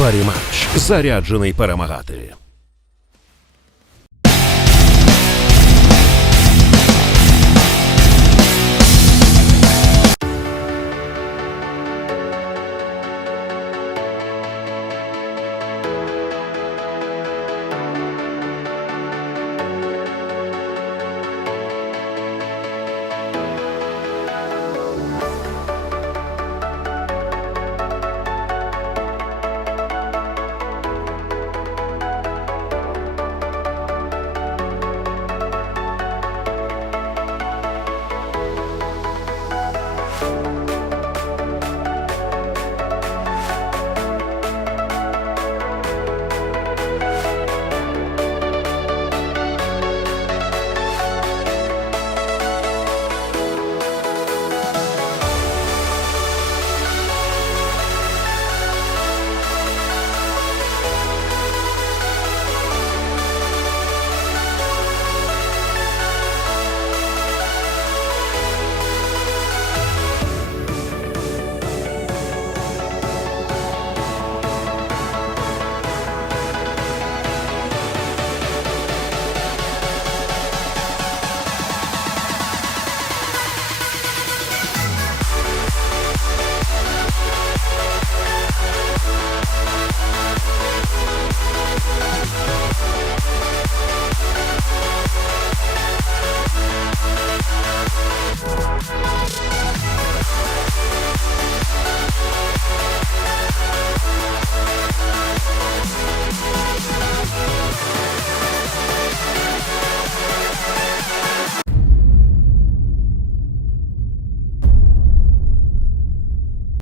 Паріматч заряджений перемагати.